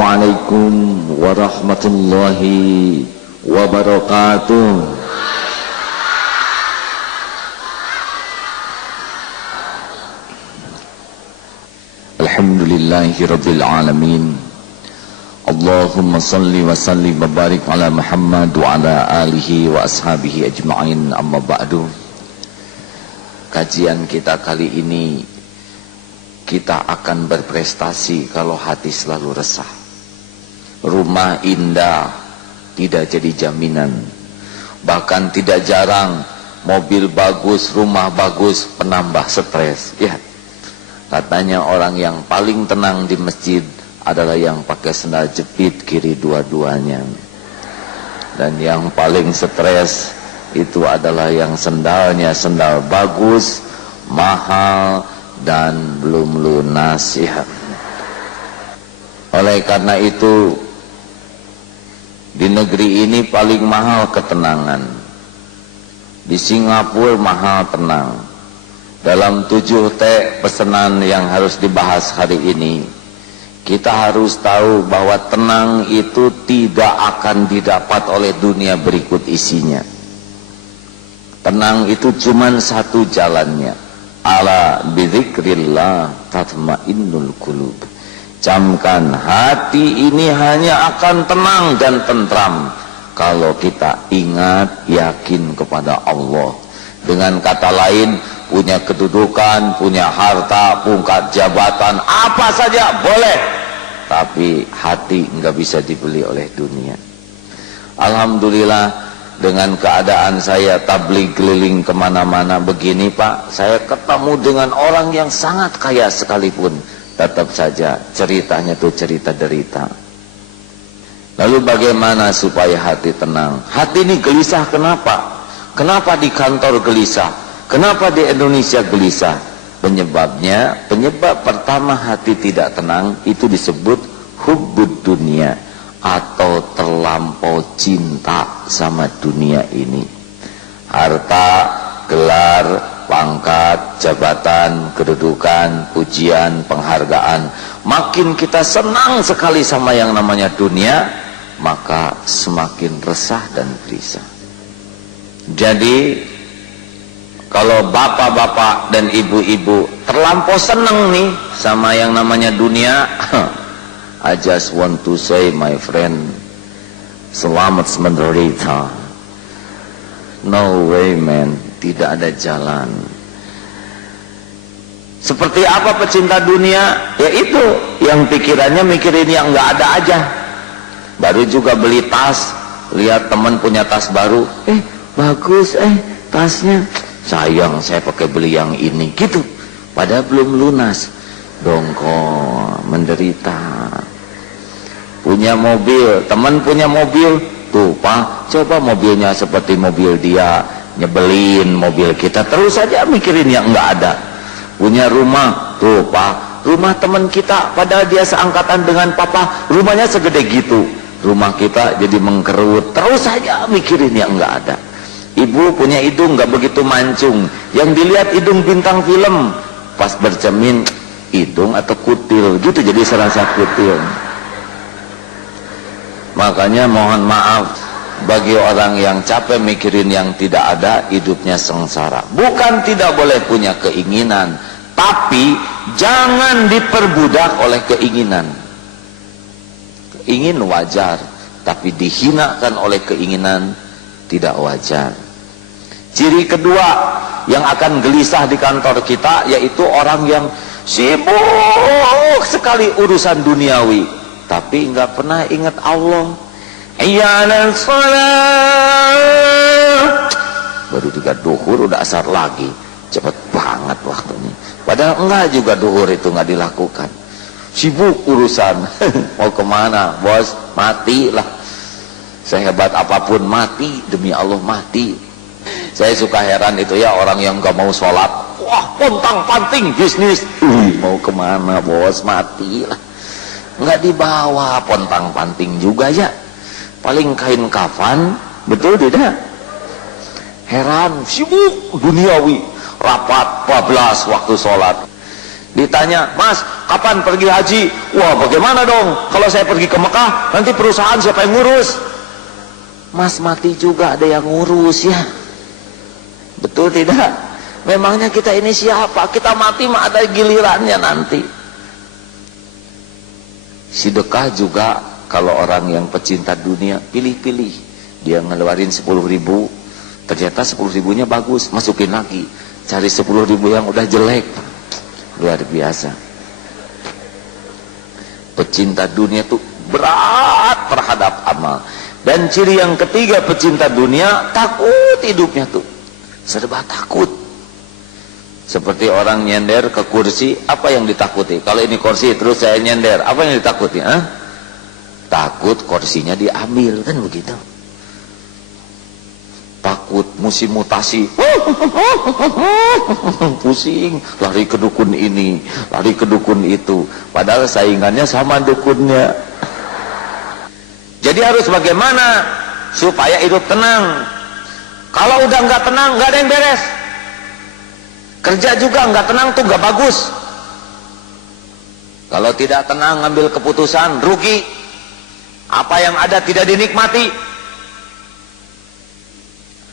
Assalamualaikum warahmatullahi wabarakatuh. Alhamdulillahi rabbil alamin. Allahumma salli wa sallim wa barik ala Muhammad wa ala alihi wa ashabihi ajma'in, amma ba'du. Kajian kita kali ini, kita akan berprestasi kalau hati selalu resah. Rumah indah tidak jadi jaminan. Bahkan tidak jarang mobil bagus, rumah bagus penambah stres. Ya, katanya orang yang paling tenang di masjid adalah yang pakai sendal jepit kiri dua-duanya. Dan yang paling stres itu adalah yang sendalnya sendal bagus, mahal, dan belum lunas. Ya, oleh karena itu di negeri ini paling mahal ketenangan. Di Singapura mahal tenang. Dalam 7T pesanan yang harus dibahas hari ini, kita harus tahu bahwa tenang itu tidak akan didapat oleh dunia berikut isinya. Tenang itu cuma satu jalannya. Ala bidzikrillah tatmainnul qulub. Camkan, hati ini hanya akan tenang dan tentram kalau kita ingat, yakin kepada Allah. Dengan kata lain, punya kedudukan, punya harta, pangkat jabatan, apa saja boleh, tapi hati nggak bisa dibeli oleh dunia. Alhamdulillah, dengan keadaan saya tabligh keliling kemana-mana begini Pak, saya ketemu dengan orang yang sangat kaya sekalipun, tetap saja ceritanya itu cerita derita. Lalu bagaimana supaya hati tenang? Hati ini gelisah kenapa? Kenapa di kantor gelisah? Kenapa di Indonesia gelisah? Penyebab pertama hati tidak tenang itu disebut hubbud dunia, atau terlampau cinta sama dunia ini. Harta, gelar, pangkat, jabatan, kedudukan, pujian, penghargaan. Makin kita senang sekali sama yang namanya dunia, maka semakin resah dan gelisah. Jadi kalau bapak-bapak dan ibu-ibu terlampau senang nih sama yang namanya dunia, I just want to say my friend, selamat menderita. No way man, tidak ada jalan. Seperti apa pecinta dunia? Ya itu, yang pikirannya mikirin yang nggak ada aja. Baru juga beli tas, lihat teman punya tas baru, bagus, tasnya, sayang saya pakai beli yang ini, gitu. Padahal belum lunas, dongkol, menderita. Punya mobil, teman punya mobil, tuh Pak, coba mobilnya seperti mobil dia, nyebelin mobil kita, terus saja mikirin yang nggak ada. Punya rumah, tuh Pak, rumah teman kita, padahal dia seangkatan dengan Papa, rumahnya segede gitu, rumah kita jadi mengkerut, terus saja mikirin yang nggak ada. Ibu punya hidung nggak begitu mancung, yang dilihat hidung bintang film, pas bercermin hidung atau kutil, gitu jadi serasa kutil. Makanya mohon maaf bagi orang yang capek mikirin yang tidak ada, hidupnya sengsara. Bukan tidak boleh punya keinginan, tapi jangan diperbudak oleh keinginan. Ingin wajar, tapi dihinakan oleh keinginan tidak wajar. Ciri kedua yang akan gelisah di kantor kita, yaitu orang yang sibuk sekali urusan duniawi, tapi nggak pernah ingat Allah. Iyalan salat, baru juga duhur udah asar lagi, cepet banget waktunya. Padahal enggak juga duhur itu nggak dilakukan. Sibuk urusan. Mau kemana bos? Mati lah. Sehebat apapun mati, demi Allah mati. Saya suka heran itu ya, orang yang nggak mau sholat, wah pontang panting bisnis. Mau kemana bos? Mati lah. Nggak dibawa pontang panting juga ya, paling kain kafan, betul tidak? Heran, sibuk duniawi, rapat bablas waktu sholat. Ditanya, Mas, kapan pergi haji? Wah, bagaimana dong kalau saya pergi ke Mekah, nanti perusahaan siapa yang ngurus? Mas mati juga ada yang ngurus ya. Betul tidak? Memangnya kita ini siapa? Kita mati mah ada gilirannya nanti. Sedekah juga, kalau orang yang pecinta dunia, pilih-pilih. Dia ngeluarin 10.000, ternyata 10.000-nya bagus, masukin lagi. Cari 10.000 yang udah jelek. Luar biasa. Pecinta dunia tuh berat terhadap amal. Dan ciri yang ketiga pecinta dunia, takut hidupnya tuh. Serba takut. Seperti orang nyender ke kursi, apa yang ditakuti? Kalau ini kursi terus saya nyender, apa yang ditakuti? Takut kursinya diambil, kan begitu. Takut musim mutasi, pusing, lari ke dukun ini, lari ke dukun itu, padahal saingannya sama dukunnya. Jadi harus bagaimana supaya hidup tenang? Kalau udah nggak tenang, nggak ada yang beres. Kerja juga nggak tenang tuh nggak bagus. Kalau tidak tenang ngambil keputusan, rugi. Apa yang ada tidak dinikmati.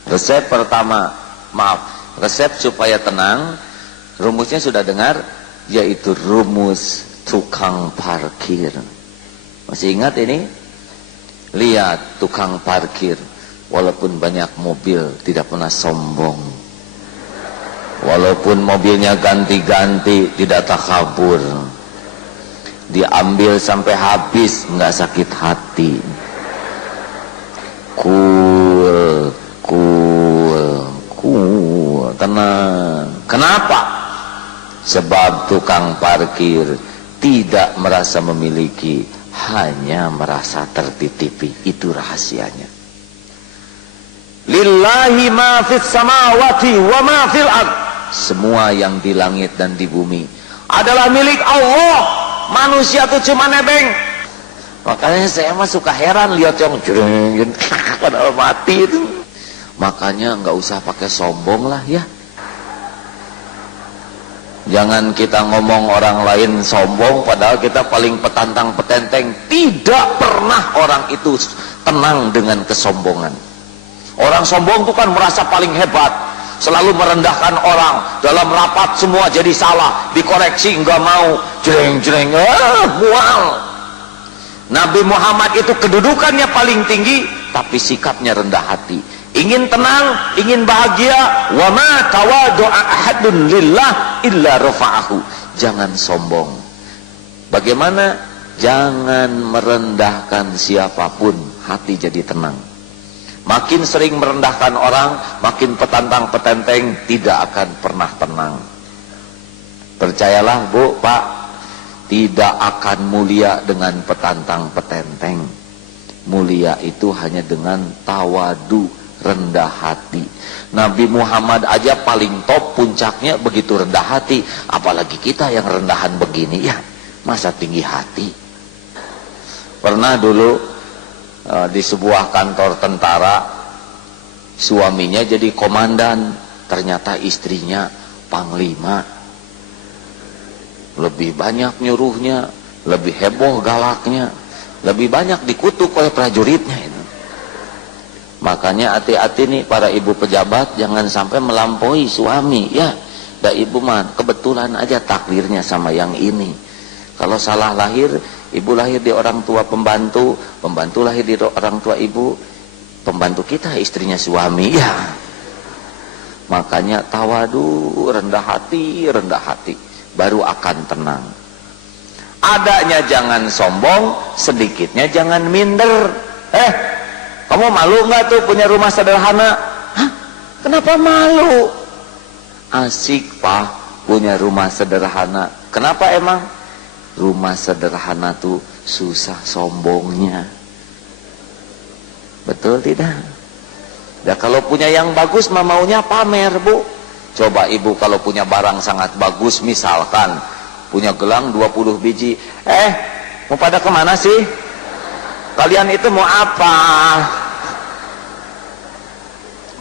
Resep pertama, resep supaya tenang, rumusnya sudah dengar, yaitu rumus tukang parkir. Masih ingat ini? Lihat tukang parkir, walaupun banyak mobil tidak pernah sombong. Walaupun mobilnya ganti-ganti tidak takabur. Diambil sampai habis nggak sakit hati. Cool, tenang. Kenapa? Sebab tukang parkir tidak merasa memiliki, hanya merasa tertitipi. Itu rahasianya. Lillahi ma fis samawati wa ma fil ard. Semua yang di langit dan di bumi adalah milik Allah. Manusia tuh cuma nebeng. Makanya saya mah suka heran lihat yang jreng padahal mati itu. Makanya nggak usah pakai sombong lah ya. Jangan kita ngomong orang lain sombong padahal kita paling petantang petenteng. Tidak pernah orang itu tenang dengan kesombongan. Orang sombong itu kan merasa paling hebat, selalu merendahkan orang. Dalam rapat semua jadi salah, dikoreksi nggak mau, jreng-jreng, mual. Nabi Muhammad itu kedudukannya paling tinggi, tapi sikapnya rendah hati. Ingin tenang, ingin bahagia, wa ma tawadu'a ahadun lillah illa rafa'ahu. Jangan sombong. Bagaimana? Jangan merendahkan siapapun, hati jadi tenang. Makin sering merendahkan orang, makin petantang petenteng, tidak akan pernah tenang. Percayalah Bu, Pak, tidak akan mulia dengan petantang petenteng. Mulia itu hanya dengan tawadu, rendah hati. Nabi Muhammad aja paling top, puncaknya begitu rendah hati. Apalagi kita yang rendahan begini ya, masa tinggi hati. Pernah dulu di sebuah kantor tentara, suaminya jadi komandan, ternyata istrinya panglima. Lebih banyak nyuruhnya, lebih heboh galaknya, lebih banyak dikutuk oleh prajuritnya itu. Makanya hati-hati nih para ibu pejabat, jangan sampai melampaui suami ya. Da ibu mah kebetulan aja takdirnya sama yang ini. Kalau salah lahir, ibu lahir di orang tua pembantu, pembantu lahir di orang tua ibu, pembantu kita istrinya suami ya. Makanya tawadu, rendah hati, baru akan tenang. Adanya jangan sombong, sedikitnya jangan minder. Kamu malu nggak tuh punya rumah sederhana? Hah? Kenapa malu? Asik Pak punya rumah sederhana. Kenapa emang? Rumah sederhana tuh susah sombongnya. Betul tidak? Ya kalau punya yang bagus mah maunya pamer Bu. Coba ibu kalau punya barang sangat bagus, misalkan punya gelang 20 biji. Mau pada kemana sih? Kalian itu mau apa?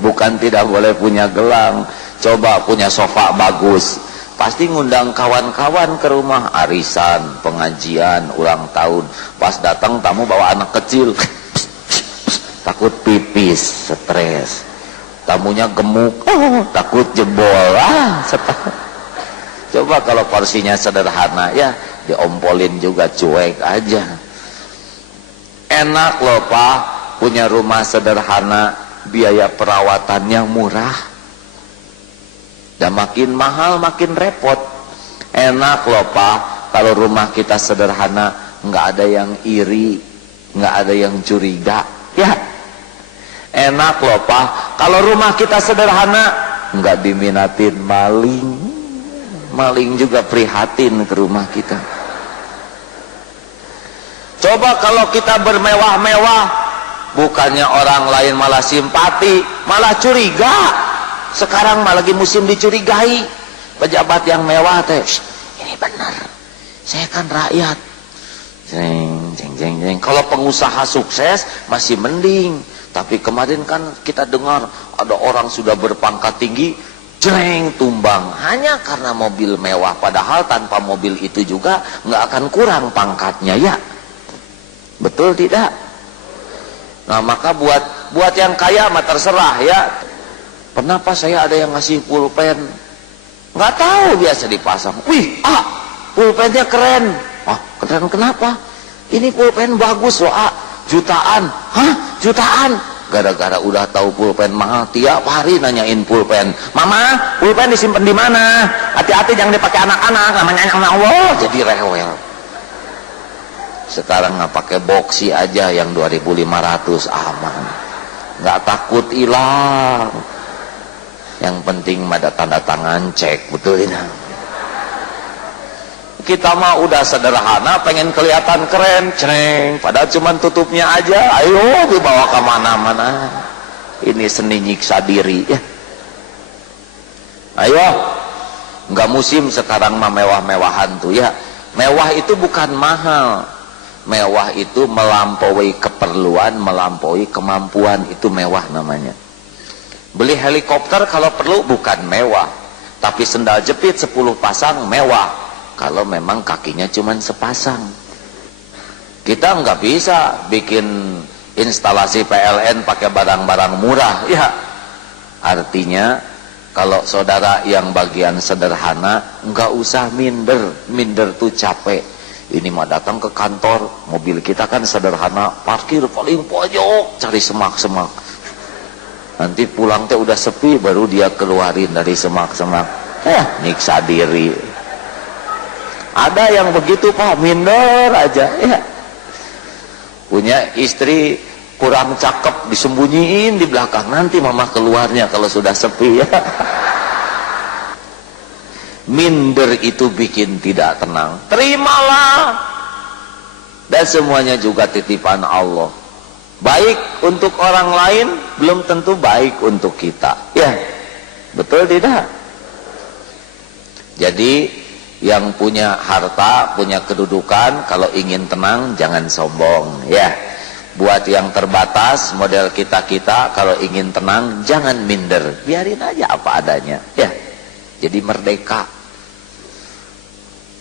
Bukan tidak boleh punya gelang. Coba punya sofa bagus, pasti ngundang kawan-kawan ke rumah, arisan, pengajian, ulang tahun. Pas datang tamu bawa anak kecil, takut pipis, stres. Tamunya gemuk, takut jebol, coba kalau porsinya sederhana, ya diompolin juga, cuek aja. Enak loh Pak, punya rumah sederhana, biaya perawatannya murah. Dan makin mahal makin repot. Enak loh Pak, kalau rumah kita sederhana, nggak ada yang iri, nggak ada yang curiga, ya. Enak loh Pak, kalau rumah kita sederhana, nggak diminatin maling. Maling juga prihatin ke rumah kita. Coba kalau kita bermewah-mewah, bukannya orang lain malah simpati, malah curiga. Sekarang malah lagi musim dicurigai. Pejabat yang mewah teh, ini benar, saya kan rakyat. Jeng, jeng, jeng, jeng. Kalau pengusaha sukses masih mending. Tapi kemarin kan kita dengar ada orang sudah berpangkat tinggi, jreng, tumbang hanya karena mobil mewah, padahal tanpa mobil itu juga nggak akan kurang pangkatnya, ya. Betul tidak? Nah, maka buat yang kaya mah terserah, ya. Kenapa saya ada yang ngasih pulpen? Nggak tahu, biasa dipasang. Wih, pulpennya keren. Keren kenapa? Ini pulpen bagus loh, jutaan. Hah? Jutaan? Gara-gara udah tahu pulpen mahal, tiap hari nanyain pulpen. Mama, pulpen disimpan di mana? Hati-hati jangan dipakai anak-anak, namanya Allah. Jadi rewel. Sekarang nggak pakai boxy aja yang 2.500 aman, nggak takut hilang. Yang penting ada tanda tangan, cek betul ini. Kita mah udah sederhana, pengen kelihatan keren, cereng, padahal cuman tutupnya aja. Ayo dibawa ke mana-mana. Ini seni nyiksa diri, ya. Ayo, nggak musim sekarang mah mewah-mewahan tuh, ya. Mewah itu bukan mahal. Mewah itu melampaui keperluan, melampaui kemampuan, itu mewah namanya. Beli helikopter kalau perlu bukan mewah, tapi sendal jepit 10 pasang mewah. Kalau memang kakinya cuma sepasang. Kita nggak bisa bikin instalasi PLN pakai barang-barang murah, ya. Artinya kalau saudara yang bagian sederhana, nggak usah minder tuh capek. Ini mah datang ke kantor, mobil kita kan sederhana, parkir paling pojok, cari semak-semak. Nanti pulang teh udah sepi, baru dia keluarin dari semak-semak. Nyiksa diri. Ada yang begitu Pak, minder aja, ya. Punya istri kurang cakep, disembunyiin di belakang, nanti mama keluarnya kalau sudah sepi, ya. Minder itu bikin tidak tenang. Terimalah. Dan semuanya juga titipan Allah. Baik untuk orang lain, belum tentu baik untuk kita, ya. Betul tidak? Jadi yang punya harta, punya kedudukan, kalau ingin tenang jangan sombong, ya. Buat yang terbatas model kita-kita, kalau ingin tenang jangan minder, biarin aja apa adanya, ya. Jadi merdeka.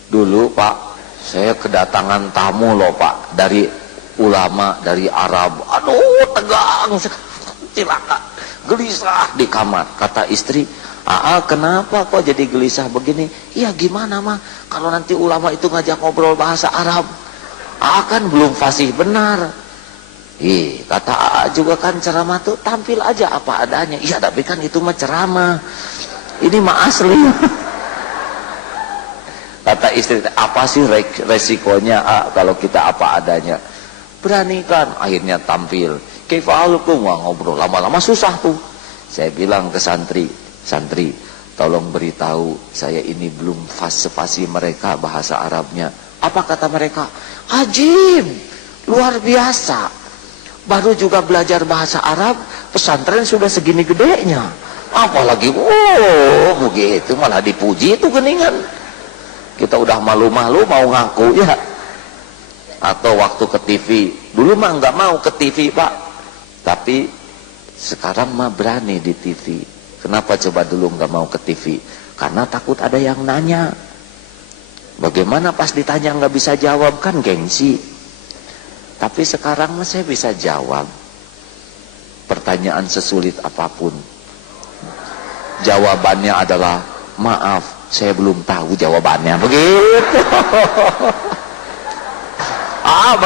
Dulu Pak, saya kedatangan tamu loh Pak, dari ulama dari Arab. Aduh, tegang, cilaka, gelisah di kamar. Kata istri, kenapa kok jadi gelisah begini? Iya gimana mah, kalau nanti ulama itu ngajak ngobrol bahasa Arab, kan belum fasih benar. Kata juga kan ceramah tuh tampil aja apa adanya. Iya tapi kan itu mah ceramah, ini mah asli. Kata istri, apa sih resikonya kalau kita apa adanya? Beranikan, akhirnya tampil. Kaifalukum, ngobrol lama-lama susah tuh. Saya bilang ke santri, tolong beritahu saya ini belum fasih mereka bahasa Arabnya. Apa kata mereka? Ajib, luar biasa. Baru juga belajar bahasa Arab, pesantren sudah segini gedenya. Apalagi, begitu malah dipuji itu geningan. Kita udah malu-malu mau ngaku, ya. Atau waktu ke TV, dulu mah nggak mau ke TV Pak, tapi sekarang mah berani di TV. Kenapa coba dulu nggak mau ke TV? Karena takut ada yang nanya. Bagaimana pas ditanya nggak bisa jawab, kan gengsi. Tapi sekarang saya bisa jawab pertanyaan sesulit apapun. Jawabannya adalah, maaf, saya belum tahu jawabannya. Begitu.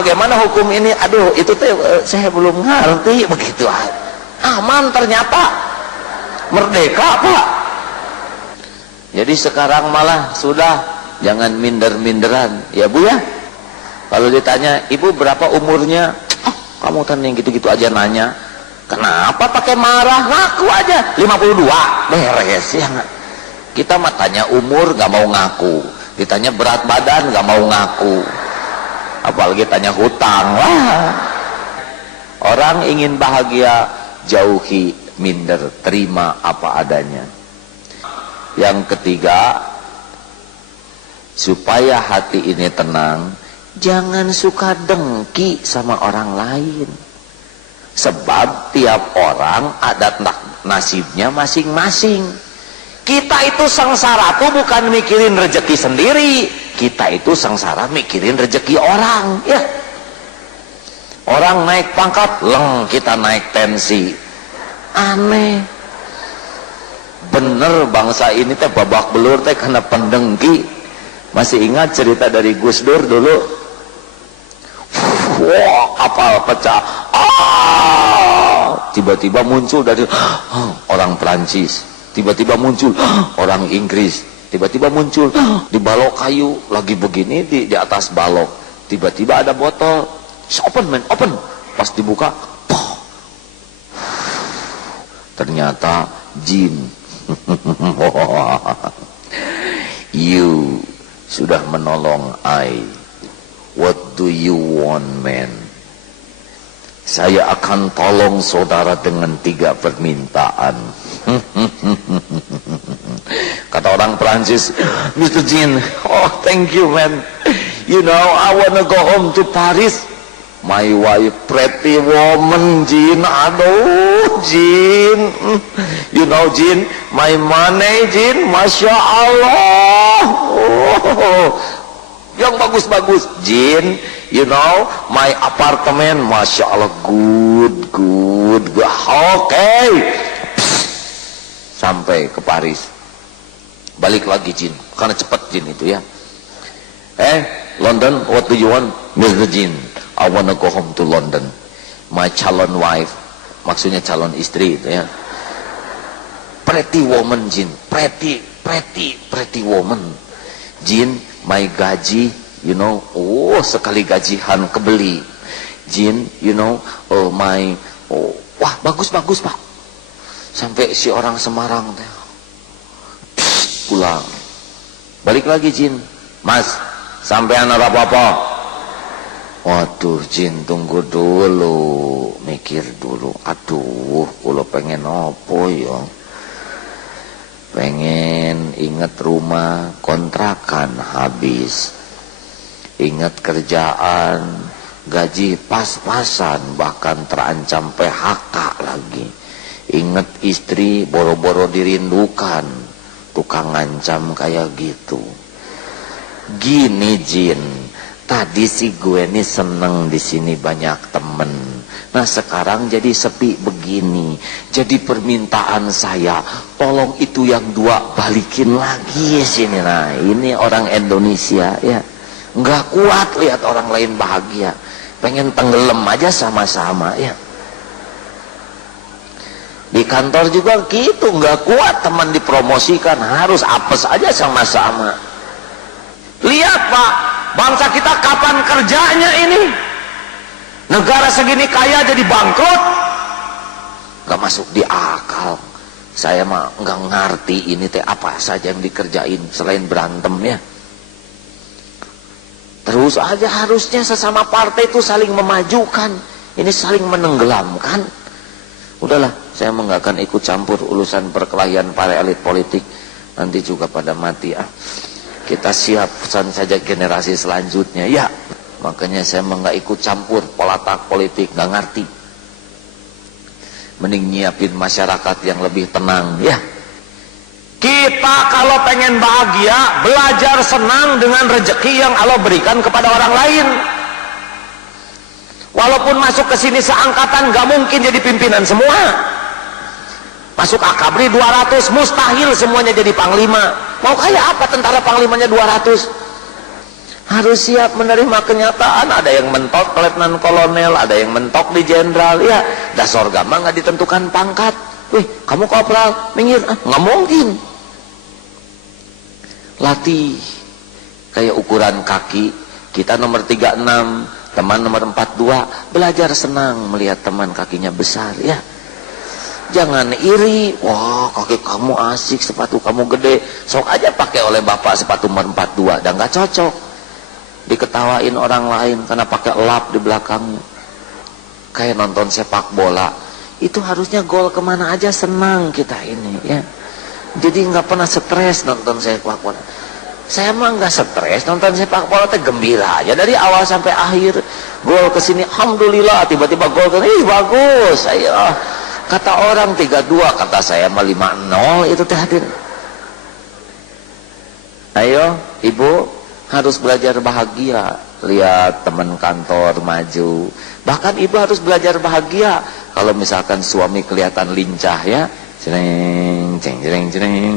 Bagaimana hukum ini? Aduh, itu saya belum ngerti. Begitu. Aman ternyata. Merdeka, Pak. Jadi sekarang malah sudah jangan minder-minderan, ya Bu ya. Kalau ditanya, Ibu berapa umurnya? Kamu tanya gitu-gitu aja nanya. Kenapa pakai marah? Ngaku aja 52, beres ya. Kita mah tanya umur gak mau ngaku, ditanya berat badan gak mau ngaku, apalagi tanya hutang. Wah. Orang ingin bahagia, jauhi minder, terima apa adanya. Yang ketiga, supaya hati ini tenang, jangan suka dengki sama orang lain. Sebab tiap orang ada nasibnya masing-masing. Kita itu sengsara tuh bukan mikirin rezeki sendiri, kita itu sengsara mikirin rezeki orang, ya. Orang naik pangkat, kita naik tensi. Aneh. Bener bangsa ini teh babak belur teh karena pendengki. Masih ingat cerita dari Gus Dur dulu? Wah, kapal pecah. Tiba-tiba muncul dari orang Perancis, tiba-tiba muncul orang Inggris, tiba-tiba muncul di balok kayu lagi begini di atas balok, tiba-tiba ada botol. Open man, open. Pas dibuka, ternyata jin. You sudah menolong I. What do you want, man? Saya akan tolong saudara dengan 3 permintaan. Kata orang Perancis, Mr. Jin, oh thank you, man. You know, I wanna go home to Paris. My wife, pretty woman, Jin. Aduh, Jin. You know, Jin, my money, Jin. Masya Allah. Oh, yang bagus-bagus, Jin. You know, my apartemen, Masya Allah, good. Okay. Sampai ke Paris. Balik lagi, Jin. Karena cepat, Jin, itu ya. London, what do you want? Mr. Jin, I wanna go home to London. My calon wife, maksudnya calon istri itu ya. Pretty woman, Jin. Pretty woman. Jin, my gaji, you know, sekali gajian kebeli. Jin, you know, wah bagus Pak. Sampai si orang Semarang teh pulang. Balik lagi, Jin. Mas, sampean apa-apa? Waduh, Jin, tunggu dulu, mikir dulu. Aduh, kalau pengen opo ya? Pengen inget rumah kontrakan habis, inget kerjaan, gaji pas-pasan, bahkan terancam PHK lagi. Inget istri boro-boro dirindukan, tukang ngancam kayak gitu. Gini, Jin, tadi si gue nih seneng di sini banyak temen. Nah sekarang jadi sepi begini. Jadi permintaan saya, tolong itu yang 2 balikin lagi sini. Nah ini orang Indonesia ya, nggak kuat lihat orang lain bahagia, pengen tenggelam aja sama-sama ya. Di kantor juga gitu, nggak kuat teman dipromosikan, harus apes aja sama-sama. Lihat Pak, bangsa kita kapan kerjanya ini? Negara segini kaya jadi bangkrut, gak masuk di akal. Saya mah nggak ngerti ini teh apa saja yang dikerjain selain berantem ya. Terus aja harusnya sesama partai itu saling memajukan, ini saling menenggelamkan. Udahlah, saya nggak akan ikut campur urusan perkelahian para elit politik, nanti juga pada mati. Kita siapkan saja generasi selanjutnya ya. Makanya saya nggak ikut campur politik, nggak ngerti. mending nyiapin masyarakat yang lebih tenang ya. Kita kalau pengen bahagia, belajar senang dengan rezeki yang Allah berikan kepada orang lain. Walaupun masuk ke sini seangkatan, gak mungkin jadi pimpinan semua. Masuk akabri 200, mustahil semuanya jadi panglima. Mau kayak apa tentara panglimanya 200? Harus siap menerima kenyataan. Ada yang mentok letnan kolonel, ada yang mentok di jenderal. Ya, dasar gampang gak ditentukan pangkat. Wih, kamu kopral, minggir. Nggak mungkin. Latih kayak ukuran kaki. Kita nomor 36, teman nomor 42. Belajar senang melihat teman kakinya besar ya. Jangan iri, wah kaki kamu asik, sepatu kamu gede, sok aja pakai oleh bapak sepatu nomor 42, dan gak cocok. Diketawain orang lain karena pakai lap di belakangnya. Kayak nonton sepak bola, itu harusnya gol kemana aja senang kita ini ya. Jadi nggak pernah stres nonton sepak bola. Saya mah nggak stres nonton sepak bola, teh gembira aja dari awal sampai akhir. Gol kesini, alhamdulillah, tiba-tiba gol kesini, ih bagus, ayo. Kata orang 3-2, kata saya mah 5-0, itu teh hadir. Ayo, ibu harus belajar bahagia. Lihat teman kantor maju. Bahkan ibu harus belajar bahagia kalau misalkan suami kelihatan lincah ya. Jreng, jreng, jreng, jreng.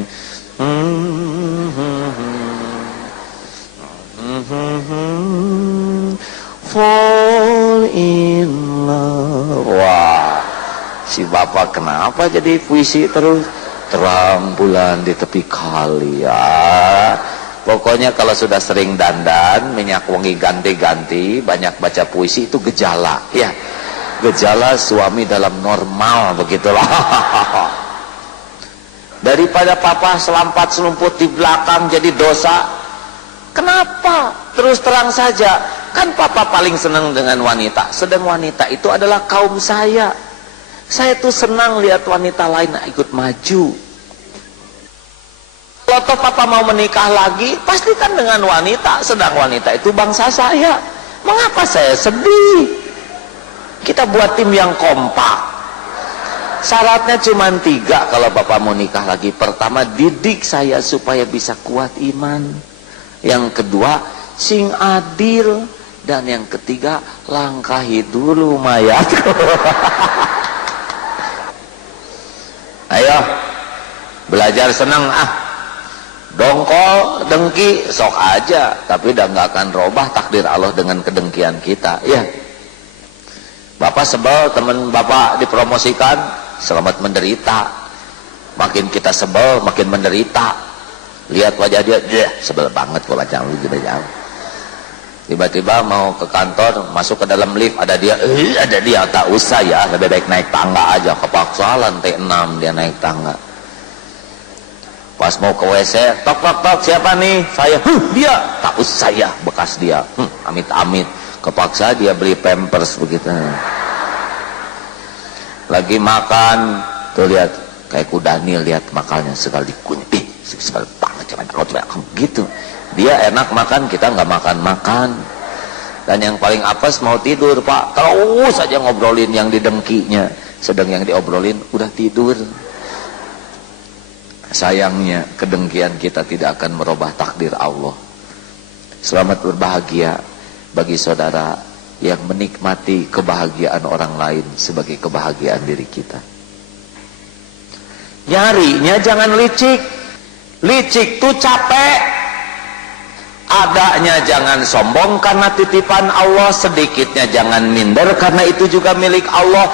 Fall in love. Wah, si bapak kenapa jadi puisi terus? Terang bulan di tepi kali ya. Pokoknya kalau sudah sering dandan, minyak wangi ganti-ganti, banyak baca puisi, itu gejala ya. Gejala suami dalam normal, begitulah. Daripada papa selampat selumput di belakang jadi dosa. Kenapa? Terus terang saja, kan papa paling senang dengan wanita, sedang wanita itu adalah kaum saya. Saya tuh senang lihat wanita lain ikut maju. Kalau toh papa mau menikah lagi, pastikan dengan wanita, sedang wanita itu bangsa saya. Mengapa saya sedih? Kita buat tim yang kompak. Syaratnya cuma 3 kalau bapak mau nikah lagi. Pertama, didik saya supaya bisa kuat iman. Yang kedua, sing adil. Dan yang ketiga, langkahi dulu mayatku. Ayo, belajar senang Dongkol, dengki, sok aja. Tapi udah nggak akan robah takdir Allah dengan kedengkian kita ya. Bapak sebel teman bapak dipromosikan, selamat menderita. Makin kita sebel, makin menderita. Lihat wajah dia, sebel banget kok wajah lu jauh. Tiba-tiba mau ke kantor, masuk ke dalam lift, ada dia, tak usah ya, lebih baik naik tangga aja. Kepaksa lantai 6 dia naik tangga. Pas mau ke WC, tok tok tok, siapa nih? Saya. Dia. Tak usah ya, bekas dia. Amit-amit. Kepaksa dia beli pampers begitu. Lagi makan, tuh lihat kayak kuda Nil, lihat makalnya sekali dikunyah. Sekali banget coba gitu. Dia enak makan, kita nggak makan-makan. Dan yang paling apes mau tidur, Pak. Terus aja ngobrolin yang didengkinya. Sedang yang diobrolin udah tidur. Sayangnya kedengkian kita tidak akan merubah takdir Allah. Selamat berbahagia bagi saudara yang menikmati kebahagiaan orang lain sebagai kebahagiaan diri kita. Nyarinya jangan licik. Licik tuh capek. Adanya jangan sombong karena titipan Allah. Sedikitnya jangan minder karena itu juga milik Allah.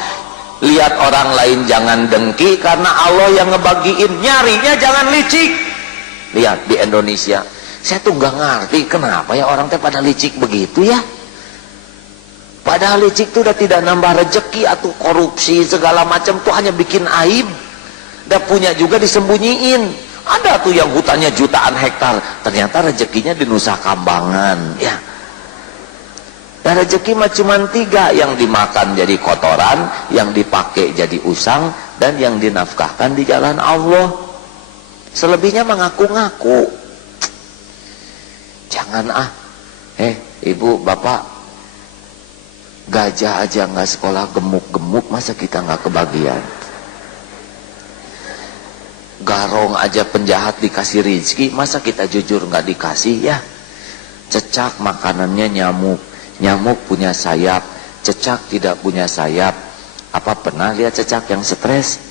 Lihat orang lain jangan dengki karena Allah yang ngebagiin. Nyarinya jangan licik. Lihat di Indonesia, saya tuh nggak ngerti kenapa ya orang teh pada licik begitu ya. Padahal licik tuh udah tidak nambah rezeki atau korupsi segala macam tuh hanya bikin aib. Udah punya juga disembunyiin. Ada tuh yang hutannya jutaan hektar, ternyata rezekinya di Nusa Kambangan ya. Dan rezeki mah cuma 3, yang dimakan jadi kotoran, yang dipakai jadi usang, dan yang dinafkahkan di jalan Allah. Selebihnya mengaku-ngaku. Jangan ibu, bapak, gajah aja nggak sekolah gemuk-gemuk, masa kita nggak kebagian? garong aja penjahat dikasih rizki, masa kita jujur nggak dikasih ya? Cecak makanannya nyamuk, nyamuk punya sayap, cecak tidak punya sayap. Apa pernah lihat cecak yang stres?